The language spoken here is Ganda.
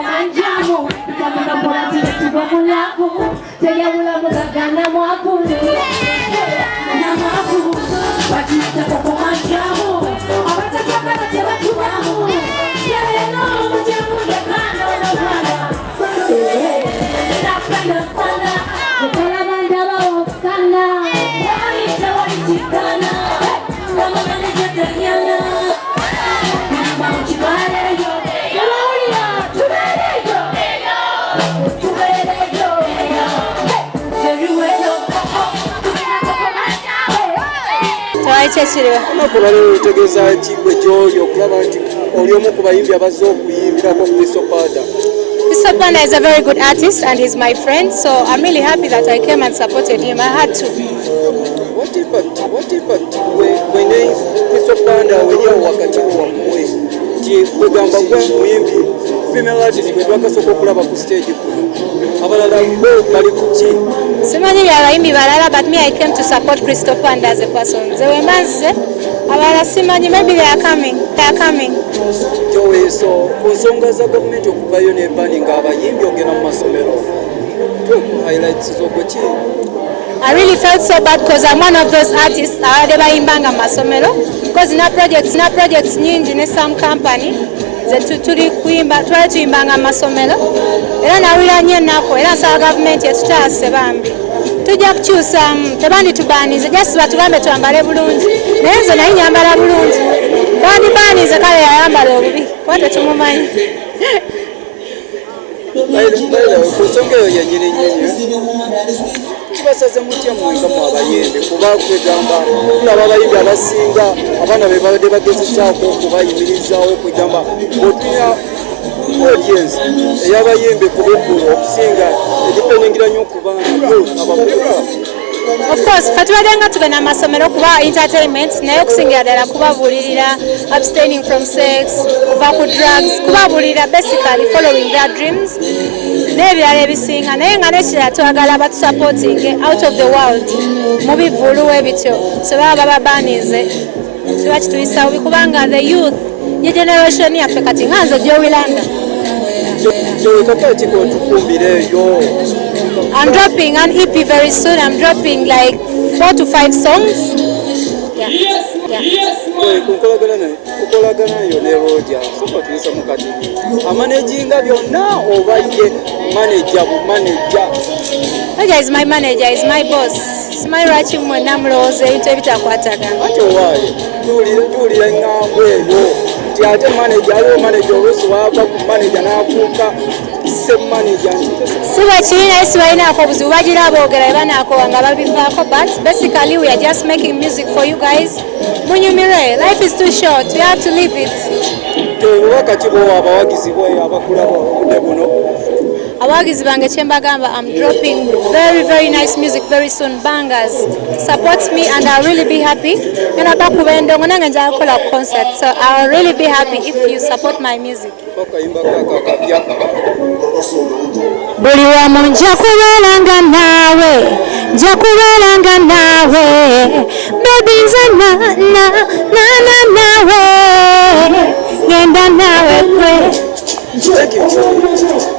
mangiamo, siamo innamorati del cibo mulaku, tagliamo la mugagana mwaku, namaku, bacita poco mangiamo, avete chiamata te la tuamu, se no mangiamo le cano la mala, la prenda sana, la banda va sana, wali chicana, la mala italiana, Tusaba is a very good artist and he's my friend, so I'm really happy that I came and supported him. I had to. What impact when Tusaba when you wakati wa mwe je kugamba kwa muyimbi female artist kwe twakasoko kulaba ku stage kuno abalala bo bali kuki simanyi by'abayimbi balala, but me I came to support Christopher as a person. Ze wemanze abalala simanyi, maybe they are coming. Joe, so kusonga za government okuvayo ne banning abayimbi ogena mu masomero highlights z'okuki. I really felt so bad because I'm one of those artists abadde bayimbanga masomero, because na projects nyingi ne some company ze tuli tuyimbanga masomero, era nawulira nnyo ennaku, era nsaba gavumenti etutaase bambi tujja kukyusamu, tebanditubaanize, just batugambe twambale bulungi, naye nze naye nyambala bulungi, bandibaanize kale yayambala obubi kuba tetumumanyi. Kusonga eyo yennyini kibasaze mutya mwenga mu abayimbi kuba kwegamba tulaba abayimbi abasinga abaana be babadde bagezesaako okubayimirizaawo kwegamba otunya audience ey'abayimbi ku buggulu okusinga edipeningira nnyo okubanga abakulu. Of course, fatubaddenga tugenda masomero kuba entertainment, naye okusingira ddala kubabuulirira abstaining from sex, kuva ku drugs, kubabuulirira basically following their dreams n'ebirala ebisinga, naye nga n'ekirala twagala batusupporting out of the world mu bivuluwe bityo, so baba babaanize kiba kituyisa bubi kubanga the youth ye generation yaffe kati nga nze gyowilanda. I'm dropping an EP very soon. I'm dropping like 4 to 5 songs. Oja is my manager, is my boss. It's my writing when I'm rose into ebitakwataga. Ate manager olusuwava ku manager n'afuuka se manager siba kirina sibalinaako obuzibu bagira aboogera ebanaako nga babivaako, but basically we are just making music for you guys. Munyumire, life is too short, we have to live it. Wakati bwo abawagizi bwe abakulaba obudde buno abawagizi bange kyembagamba, I'm dropping very nice music very soon, bangers. Support me and I'll really be happy. Ngenda bakuba endongo nange njagala kukola concert, so I'll really be happy if you support my music. Buli wamu nja kubeeranga naawe, baby nze naawe, ngenda naawe kwe. Thank you.